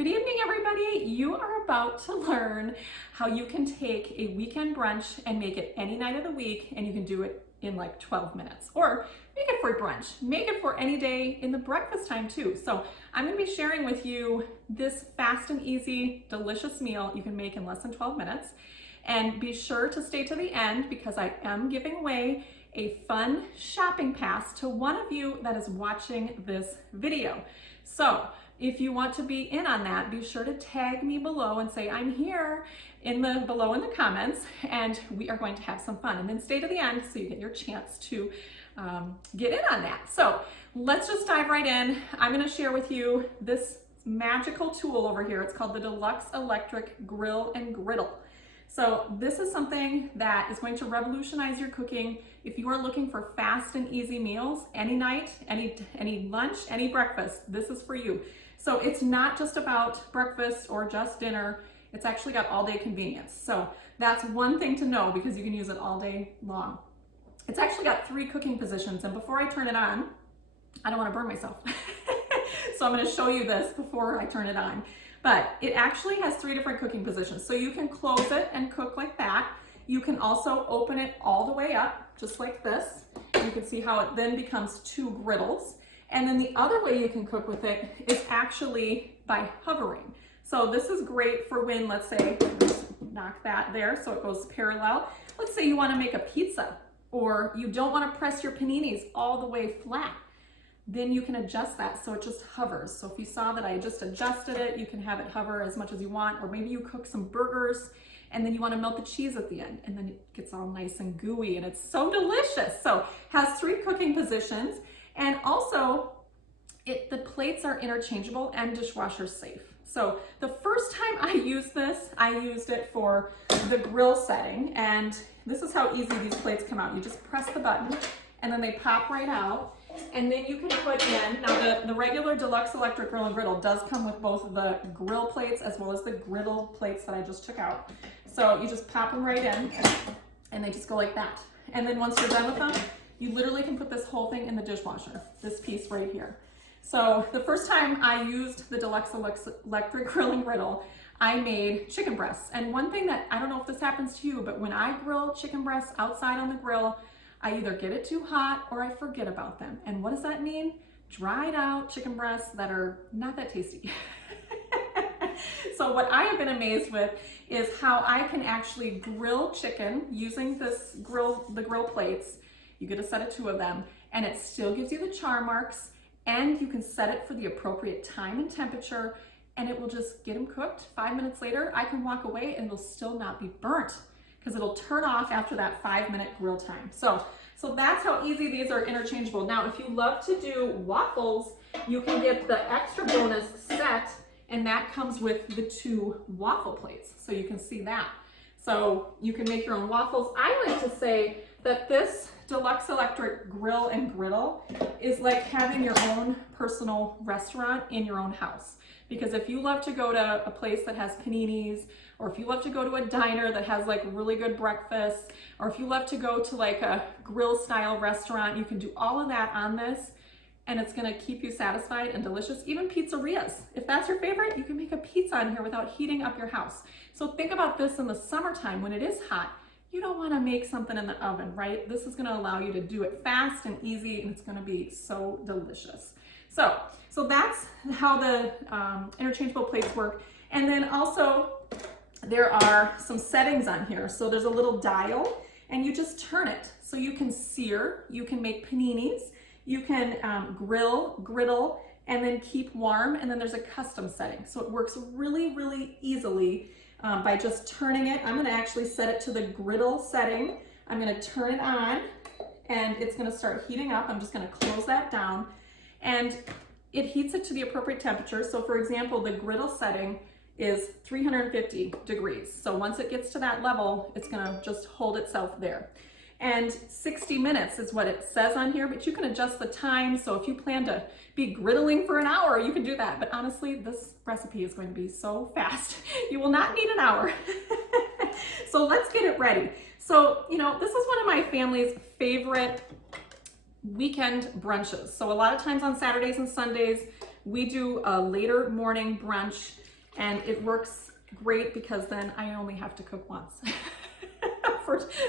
Good evening, everybody. You are about to learn how you can take a weekend brunch and make it any night of the week, and you can do it in like 12 minutes. Or make it for brunch, make it for any day in the breakfast time too. So I'm gonna be sharing with you this fast and easy, delicious meal you can make in less than 12 minutes. And be sure to stay to the end because I am giving away a fun shopping pass to one of you that is watching this video. So if you want to be in on that, be sure to tag me below and say I'm here below in the comments, and we are going to have some fun. And then stay to the end so you get your chance to get in on that. So let's just dive right in. I'm going to share with you this magical tool over here. It's called the Deluxe Electric Grill and Griddle. So this is something that is going to revolutionize your cooking. If you are looking for fast and easy meals, any night, any lunch, any breakfast, this is for you. So it's not just about breakfast or just dinner. It's actually got all day convenience. So that's one thing to know because you can use it all day long. It's actually got 3 cooking positions, and before I turn it on, I don't want to burn myself. So I'm going to show you this before I turn it on. But it actually has 3 different cooking positions. So you can close it and cook like that. You can also open it all the way up, just like this. You can see how it then becomes 2 griddles. And then the other way you can cook with it is actually by hovering. So this is great for when, let's say, just knock that there so it goes parallel. Let's say you want to make a pizza, or you don't want to press your paninis all the way flat. Then you can adjust that so it just hovers. So if you saw that I just adjusted it, you can have it hover as much as you want. Or maybe you cook some burgers and then you want to melt the cheese at the end, and then it gets all nice and gooey and it's so delicious. So it has 3 cooking positions, and also the plates are interchangeable and dishwasher safe. So the first time I used this, I used it for the grill setting, and this is how easy these plates come out. You just press the button and then they pop right out. And then you can put in, now the regular Deluxe Electric Grill and Griddle does come with both the grill plates as well as the griddle plates that I just took out. So you just pop them right in and they just go like that. And then once you're done with them, you literally can put this whole thing in the dishwasher, this piece right here. So the first time I used the Deluxe Electric Grill and Griddle, I made chicken breasts. And one thing that, I don't know if this happens to you, but when I grill chicken breasts outside on the grill, I either get it too hot or I forget about them. And what does that mean? Dried out chicken breasts that are not that tasty. So what I have been amazed with is how I can actually grill chicken using the grill plates. You get a set of 2 of them, and it still gives you the char marks, and you can set it for the appropriate time and temperature, and it will just get them cooked. 5 minutes later, I can walk away and it'll still not be burnt, because it'll turn off after that 5-minute grill time. So that's how easy these are interchangeable. Now, if you love to do waffles, you can get the extra bonus set, and that comes with the 2 waffle plates. So you can see that. So you can make your own waffles. I like to say that this Deluxe Electric Grill and Griddle is like having your own personal restaurant in your own house. Because if you love to go to a place that has paninis, or if you love to go to a diner that has like really good breakfast, or if you love to go to like a grill style restaurant, you can do all of that on this, and it's gonna keep you satisfied and delicious. Even pizzerias, if that's your favorite, you can make a pizza on here without heating up your house. So think about this in the summertime when it is hot. You don't wanna make something in the oven, right? This is gonna allow you to do it fast and easy, and it's gonna be so delicious. So that's how the interchangeable plates work. And then also there are some settings on here. So there's a little dial, and you just turn it. So you can sear, you can make paninis, you can griddle, and then keep warm. And then there's a custom setting. So it works really, really easily by just turning it. I'm gonna actually set it to the griddle setting. I'm gonna turn it on, and it's gonna start heating up. I'm just gonna close that down, and it heats it to the appropriate temperature. So for example, the griddle setting is 350 degrees. So once it gets to that level, it's gonna just hold itself there. And 60 minutes is what it says on here, but you can adjust the time. So if you plan to be griddling for an hour, you can do that. But honestly, this recipe is going to be so fast. You will not need an hour. So let's get it ready. So, you know, this is one of my family's favorite weekend brunches. So a lot of times on Saturdays and Sundays, we do a later morning brunch, And it works great because then I only have to cook once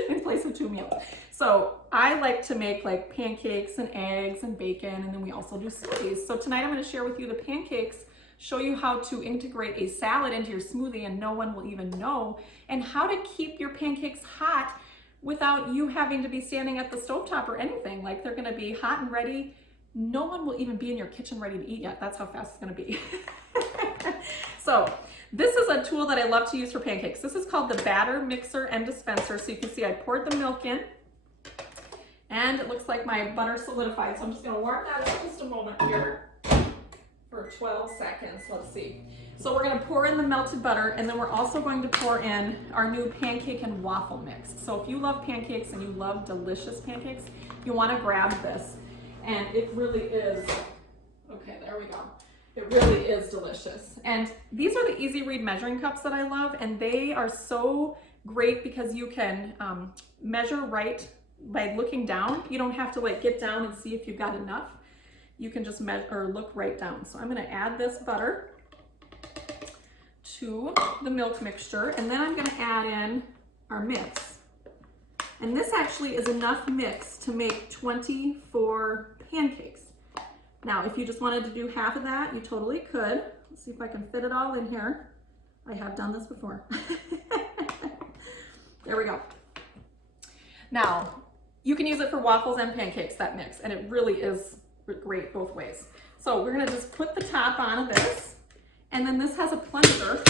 in place of 2 meals. So I like to make like pancakes and eggs and bacon, and then we also do smoothies. So tonight I'm going to share with you the pancakes, show you how to integrate a salad into your smoothie and no one will even know, and how to keep your pancakes hot without you having to be standing at the stovetop or anything. Like, they're going to be hot and ready. No one will even be in your kitchen ready to eat yet. That's how fast it's going to be. So this is a tool that I love to use for pancakes. This is called the batter mixer and dispenser. So you can see I poured the milk in and it looks like my butter solidified. So I'm just going to warm that up just a moment here for 12 seconds. Let's see. So we're going to pour in the melted butter, and then we're also going to pour in our new pancake and waffle mix. So if you love pancakes and you love delicious pancakes, you want to grab this. And it really is, okay, there we go. It really is delicious. And these are the easy read measuring cups that I love, and they are so great because you can measure right by looking down. You don't have to like get down and see if you've got enough. You can just measure or look right down. So I'm going to add this butter to the milk mixture, and then I'm going to add in our mix. And this actually is enough mix to make 24 pancakes. Now, if you just wanted to do half of that, you totally could. Let's see if I can fit it all in here. I have done this before. There we go. Now, you can use it for waffles and pancakes, that mix, and it really is great both ways. So we're gonna just put the top on of this, and then this has a plunger.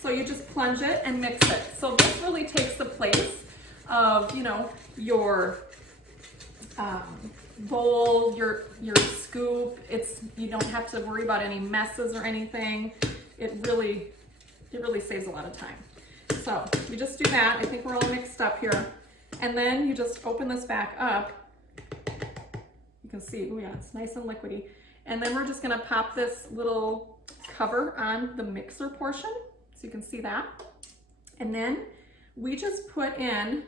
So you just plunge it and mix it. So this really takes the place of, you know, your bowl, your scoop. You don't have to worry about any messes or anything. It really saves a lot of time. So you just do that. I think we're all mixed up here. And then you just open this back up. You can see, oh yeah, it's nice and liquidy. And then we're just gonna pop this little cover on the mixer portion, so you can see that. And then we just put in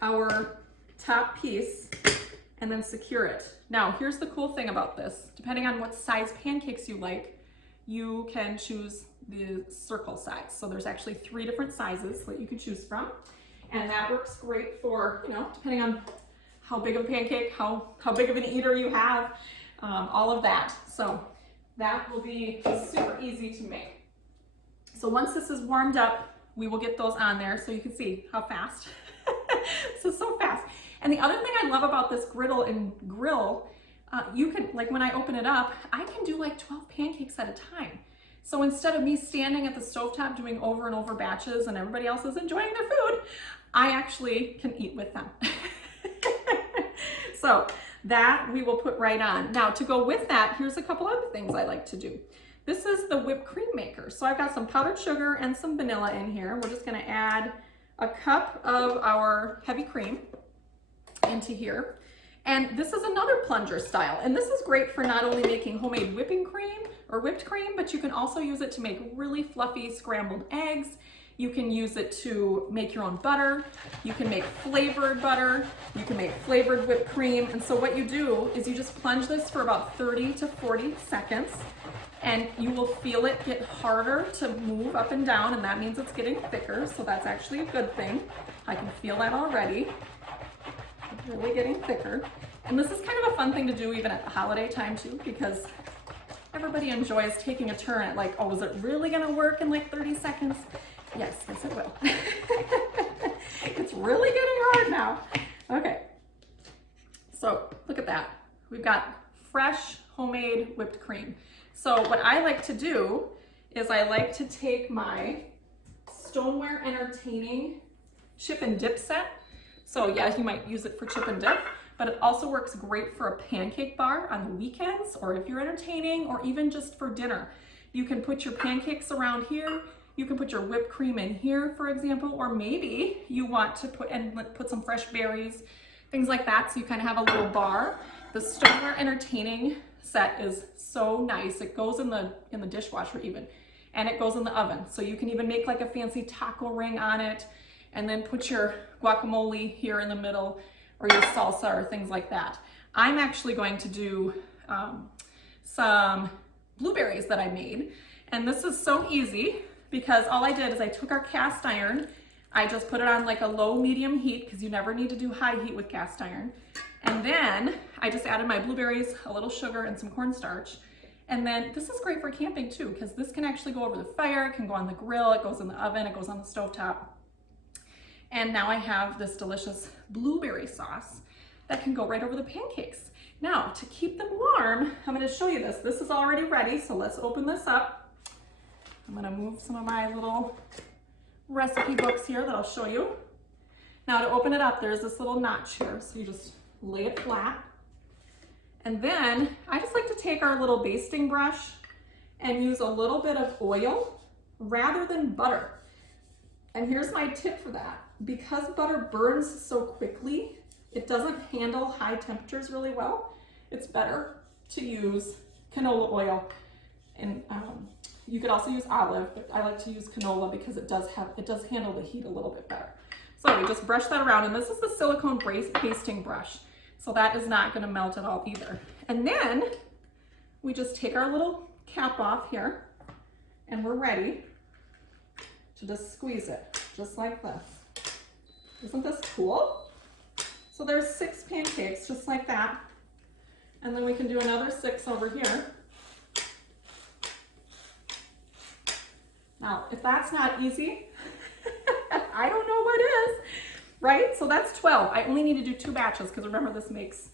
our top piece and then secure it. Now, here's the cool thing about this. Depending on what size pancakes you like, you can choose the circle size. So there's actually 3 different sizes that you can choose from. And that works great for, you know, depending on how big of a pancake, how big of an eater you have, all of that. So that will be super easy to make. So once this is warmed up, we will get those on there so you can see how fast. This is so fast. And the other thing I love about this griddle and grill, you can, like when I open it up, I can do like 12 pancakes at a time. So instead of me standing at the stovetop doing over and over batches and everybody else is enjoying their food, I actually can eat with them. So that we will put right on. Now to go with that, here's a couple other things I like to do. This is the whipped cream maker. So I've got some powdered sugar and some vanilla in here. We're just gonna add a cup of our heavy cream into here. And this is another plunger style. And this is great for not only making homemade whipping cream or whipped cream, but you can also use it to make really fluffy scrambled eggs. You can use it to make your own butter. You can make flavored butter. You can make flavored whipped cream. And so what you do is you just plunge this for about 30 to 40 seconds, and you will feel it get harder to move up and down, and that means it's getting thicker. So that's actually a good thing. I can feel that already. It's really getting thicker. And this is kind of a fun thing to do even at the holiday time too, because everybody enjoys taking a turn at like, oh, is it really gonna work in like 30 seconds? Yes, yes it will. It's really getting hard now. Okay, so look at that. We've got fresh homemade whipped cream. So what I like to do is I like to take my Stoneware Entertaining chip and dip set. So yeah, you might use it for chip and dip, but it also works great for a pancake bar on the weekends, or if you're entertaining, or even just for dinner. You can put your pancakes around here. You can put your whipped cream in here, for example, or maybe you want to put some fresh berries, things like that, so you kind of have a little bar. The Stoneware Entertaining set is so nice. It goes in the dishwasher even, and it goes in the oven. So you can even make like a fancy taco ring on it, and then put your guacamole here in the middle, or your salsa or things like that. I'm actually going to do some blueberries that I made, And this is so easy because all I did is I took our cast iron, I just put it on like a low medium heat because you never need to do high heat with cast iron. And then I just added my blueberries, a little sugar, and some cornstarch. And then this is great for camping too, because this can actually go over the fire, it can go on the grill, it goes in the oven, it goes on the stovetop. And now I have this delicious blueberry sauce that can go right over the pancakes. Now, to keep them warm, I'm gonna show you this. This is already ready, so let's open this up. I'm gonna move some of my little recipe books here that I'll show you. Now to open it up, there's this little notch here, so you just lay it flat. And then I just like to take our little basting brush and use a little bit of oil rather than butter. And here's my tip for that. Because butter burns so quickly, it doesn't handle high temperatures really well. It's better to use canola oil. And you could also use olive, but I like to use canola because it does handle the heat a little bit better. So we just brush that around, and this is the silicone basting brush. So that is not gonna melt at all either. And then we just take our little cap off here, and we're ready to just squeeze it, just like this. Isn't this cool? So there's 6 pancakes, just like that. And then we can do another 6 over here. Now, if that's not easy, I don't know what is, right? So that's 12. I only need to do 2 batches because remember this makes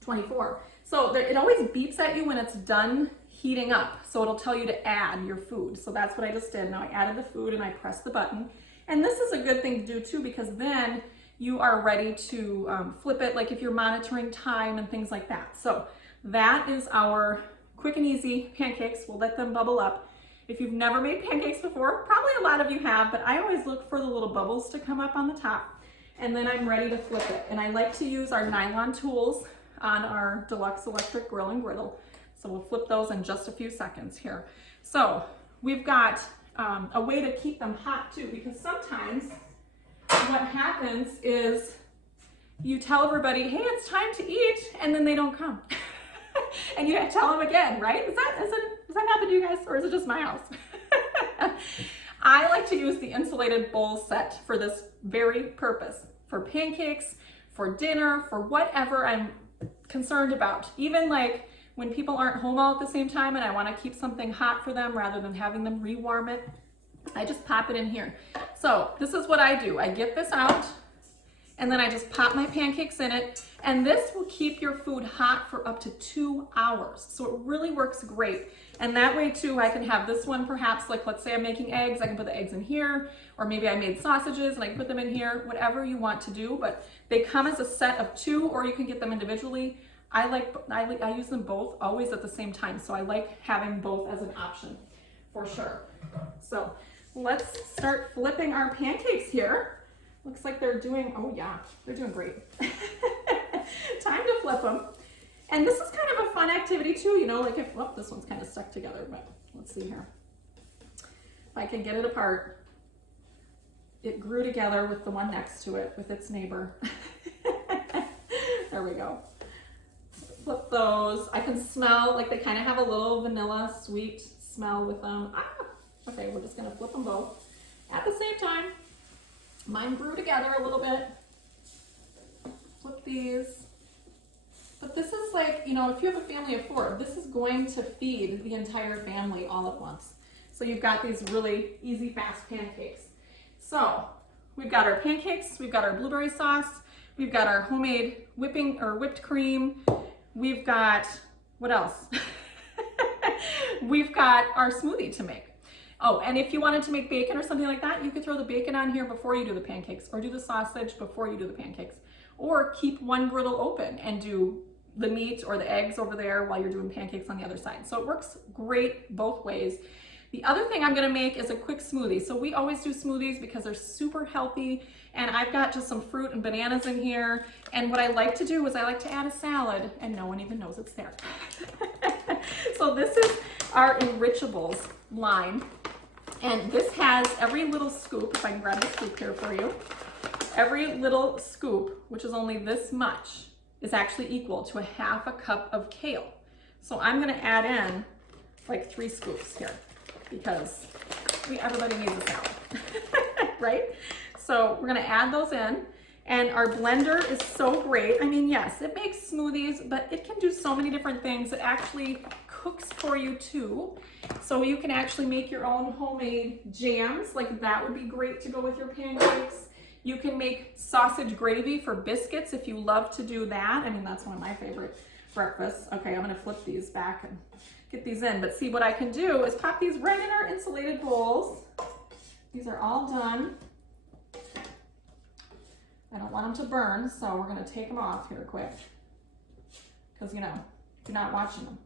24. So it always beeps at you when it's done heating up. So it'll tell you to add your food. So that's what I just did. Now I added the food and I pressed the button. And this is a good thing to do too, because then you are ready to flip it, like if you're monitoring time and things like that. So that is our quick and easy pancakes. We'll let them bubble up. If you've never made pancakes before, probably a lot of you have, but I always look for the little bubbles to come up on the top, and then I'm ready to flip it. And I like to use our nylon tools on our Deluxe electric grill and griddle. So we'll flip those in just a few seconds here. So we've got a way to keep them hot too, because sometimes what happens is you tell everybody, hey, it's time to eat, and then they don't come. And you have to tell them again, right? Does that happen to you guys, or is it just my house? I like to use the insulated bowl set for this very purpose, for pancakes, for dinner, for whatever I'm concerned about. Even like when people aren't home all at the same time and I want to keep something hot for them rather than having them rewarm it, I just pop it in here. So this is what I do. I get this out, and then I just pop my pancakes in it, and this will keep your food hot for up to 2 hours. So it really works great. And that way too, I can have this one perhaps, like let's say I'm making eggs, I can put the eggs in here, or maybe I made sausages and I can put them in here, whatever you want to do, but they come as a set of 2, or you can get them individually. I use them both always at the same time. So I like having both as an option for sure. So let's start flipping our pancakes here. Looks like they're doing, oh yeah, they're doing great. Time to flip them. And this is kind of a fun activity too, you know, like if, oh, this one's kind of stuck together, but let's see here. If I can get it apart. It grew together with the one next to it, with its neighbor. There we go. Flip those. I can smell, like they kind of have a little vanilla sweet smell with them. Okay, we're just gonna flip them both at the same time. Mine grew together a little bit. Flip these. But this is like, you know, if you have a family of 4, this is going to feed the entire family all at once. So you've got these really easy, fast pancakes. So we've got our pancakes, we've got our blueberry sauce, we've got our homemade whipped cream, we've got, what else? We've got our smoothie to make. Oh, and if you wanted to make bacon or something like that, you could throw the bacon on here before you do the pancakes, or do the sausage before you do the pancakes, or keep one griddle open and do the meat or the eggs over there while you're doing pancakes on the other side. So it works great both ways. The other thing I'm gonna make is a quick smoothie. So we always do smoothies because they're super healthy, and I've got just some fruit and bananas in here. And what I like to do is I like to add a salad, and no one even knows it's there. So this is our Enrichables line. And this has every little scoop, if I can grab the scoop here for you, every little scoop, which is only this much, is actually equal to a 1/2 cup of kale. So I'm gonna add in like 3 scoops here because everybody needs a salad, right? So we're gonna add those in, and our blender is so great. I mean, yes, it makes smoothies, but it can do so many different things. It actually cooks for you too. So you can actually make your own homemade jams, like that would be great to go with your pancakes. You can make sausage gravy for biscuits if you love to do that. I mean, that's one of my favorite breakfasts. Okay, I'm gonna flip these back and get these in, but see what I can do is pop these right in our insulated bowls. These are all done. I don't want them to burn, so we're gonna take them off here quick because, you know, you're not watching them.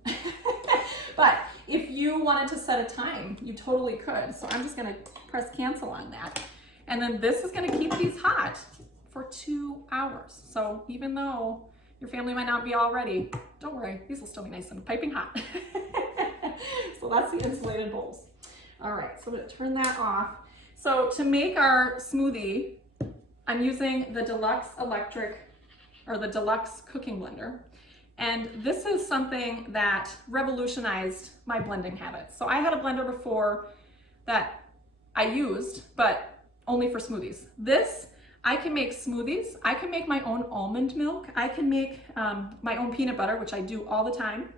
But if you wanted to set a time, you totally could. So I'm just gonna press cancel on that. And then this is gonna keep these hot for 2 hours. So even though your family might not be all ready, don't worry, these will still be nice and piping hot. So that's the insulated bowls. All right, so I'm gonna turn that off. So to make our smoothie, I'm using the Deluxe electric, or the Deluxe cooking blender. And this is something that revolutionized my blending habits. So I had a blender before that I used, but only for smoothies. This, I can make smoothies. I can make my own almond milk. I can make my own peanut butter, which I do all the time.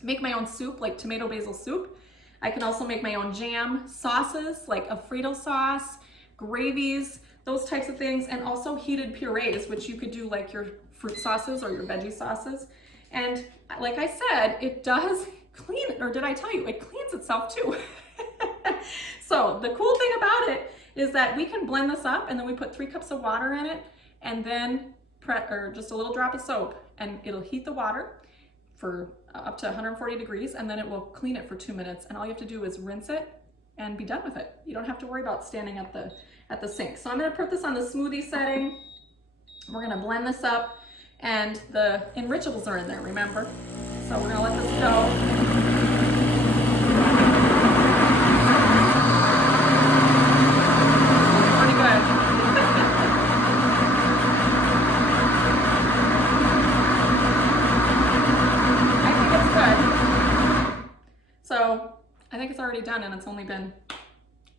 Make my own soup, like tomato basil soup. I can also make my own jam, sauces, like Alfredo sauce, gravies, those types of things, and also heated purees, which you could do like your fruit sauces or your veggie sauces. And like I said, it does clean, or did I tell you, it cleans itself too. So the cool thing about it is that we can blend this up, and then we put 3 cups of water in it, and then just a little drop of soap, and it'll heat the water for up to 140 degrees, and then it will clean it for 2 minutes. And all you have to do is rinse it and be done with it. You don't have to worry about standing at the sink. So I'm gonna put this on the smoothie setting. We're gonna blend this up, and the enrichables are in there, remember? So we're gonna let this go. Pretty good. I think it's good. So I think it's already done, and it's only been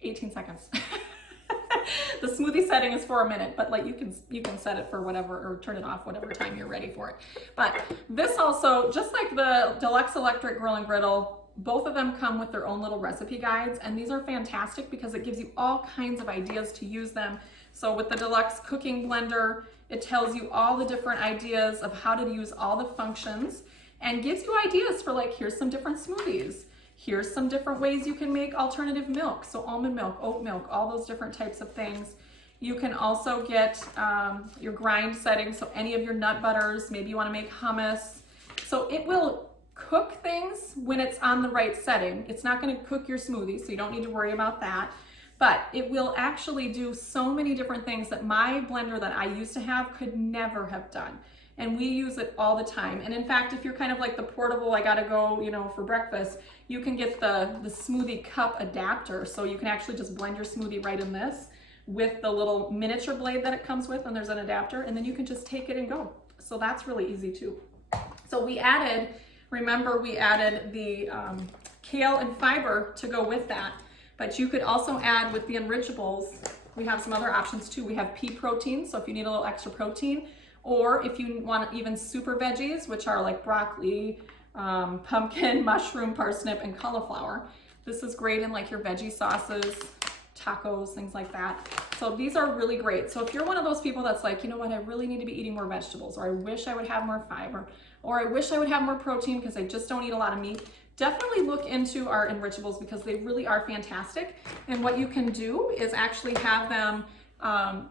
18 seconds. The smoothie setting is for a minute, but like you can set it for whatever, or turn it off whatever time you're ready for it. But this also, just like the Deluxe Electric Grill and Griddle, both of them come with their own little recipe guides, and these are fantastic because it gives you all kinds of ideas to use them. So with the Deluxe cooking blender, it tells you all the different ideas of how to use all the functions, and gives you ideas for, like, here's some different smoothies. Here's some different ways you can make alternative milk. So almond milk, oat milk, all those different types of things. You can also get your grind settings. So any of your nut butters, maybe you want to make hummus. So it will cook things when it's on the right setting. It's not going to cook your smoothie, so you don't need to worry about that. But it will actually do so many different things that my blender that I used to have could never have done. And we use it all the time. And in fact, if you're kind of like the portable, I gotta go, you know, for breakfast, you can get the smoothie cup adapter. So you can actually just blend your smoothie right in this with the little miniature blade that it comes with, and there's an adapter, and then you can just take it and go. So that's really easy too. So we added, remember we added the kale and fiber to go with that, but you could also add with the enrichables, we have some other options too. We have pea protein, so if you need a little extra protein, or if you want even super veggies, which are like broccoli, pumpkin, mushroom, parsnip, and cauliflower. This is great in like your veggie sauces, tacos, things like that. So these are really great. So if you're one of those people that's like, you know what, I really need to be eating more vegetables, or I wish I would have more fiber, or I wish I would have more protein because I just don't eat a lot of meat, definitely look into our enrichables because they really are fantastic. And what you can do is actually have them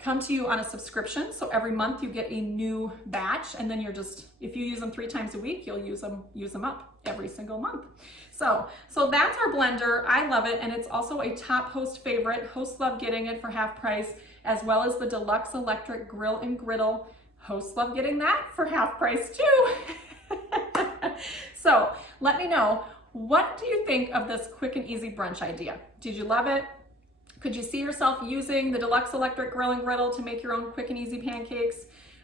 come to you on a subscription. So every month you get a new batch, and then you're just, if you use them 3 times a week, you'll use them up every single month. So that's our blender. I love it, and it's also a top host favorite. Hosts love getting it for half price, as well as the Deluxe Electric Grill and Griddle. Hosts love getting that for half price too. So let me know, what do you think of this quick and easy brunch idea? Did you love it? Could you see yourself using the Deluxe Electric Grill and Griddle to make your own quick and easy pancakes?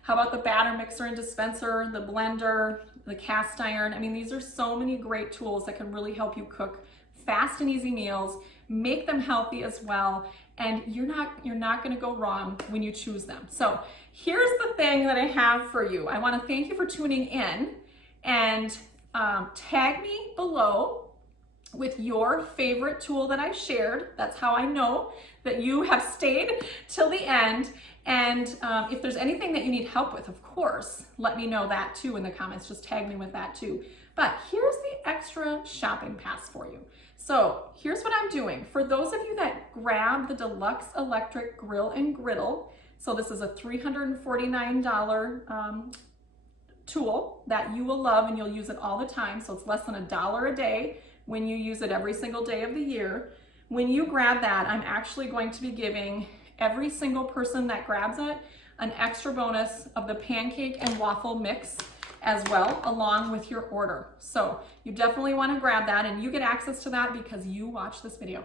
How about the batter mixer and dispenser, the blender, the cast iron. I mean, these are so many great tools that can really help you cook fast and easy meals, make them healthy as well, and you're not going to go wrong when you choose them. So here's the thing that I have for you. I want to thank you for tuning in, and tag me below with your favorite tool that I shared. That's how I know that you have stayed till the end. And if there's anything that you need help with, of course, let me know that too in the comments. Just tag me with that too. But here's the extra shopping pass for you. So here's what I'm doing. For those of you that grab the Deluxe Electric Grill and Griddle, so this is a $349 tool that you will love and you'll use it all the time. So it's less than $1 a day when you use it every single day of the year. When you grab that, I'm actually going to be giving every single person that grabs it an extra bonus of the pancake and waffle mix as well, along with your order. So you definitely want to grab that, and you get access to that because you watch this video.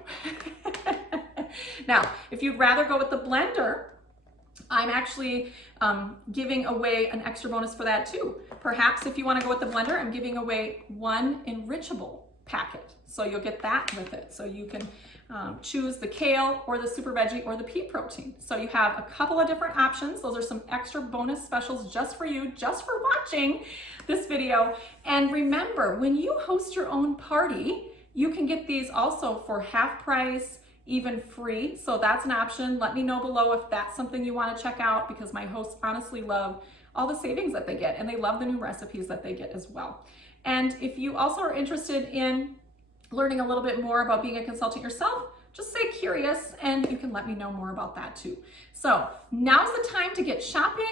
Now, if you'd rather go with the blender, I'm actually giving away an extra bonus for that too. Perhaps if you want to go with the blender, I'm giving away one enrichable packet. So you'll get that with it. So you can choose the kale or the super veggie or the pea protein. So you have a couple of different options. Those are some extra bonus specials just for you, just for watching this video. And remember, when you host your own party, you can get these also for half price, even free. So that's an option. Let me know below if that's something you want to check out, because my hosts honestly love all the savings that they get, and they love the new recipes that they get as well. And if you also are interested in learning a little bit more about being a consultant yourself, just stay curious and you can let me know more about that too. So now's the time to get shopping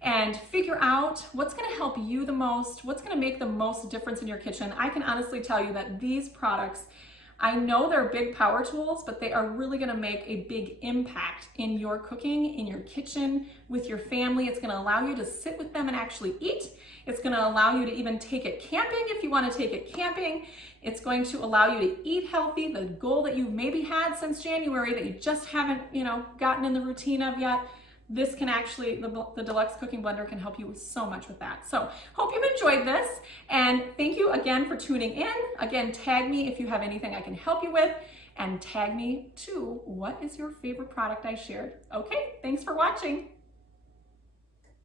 and figure out what's going to help you the most, what's going to make the most difference in your kitchen. I can honestly tell you that these products, I know they're big power tools, but they are really going to make a big impact in your cooking, in your kitchen, with your family. It's going to allow you to sit with them and actually eat. It's going to allow you to even take it camping if you want to take it camping. It's going to allow you to eat healthy, the goal that you've maybe had since January that you just haven't, gotten in the routine of yet. This can actually, the Deluxe Cooking Blender can help you so much with that. So hope you've enjoyed this, and thank you again for tuning in. Again, tag me if you have anything I can help you with, and tag me too, what is your favorite product I shared? Okay, thanks for watching.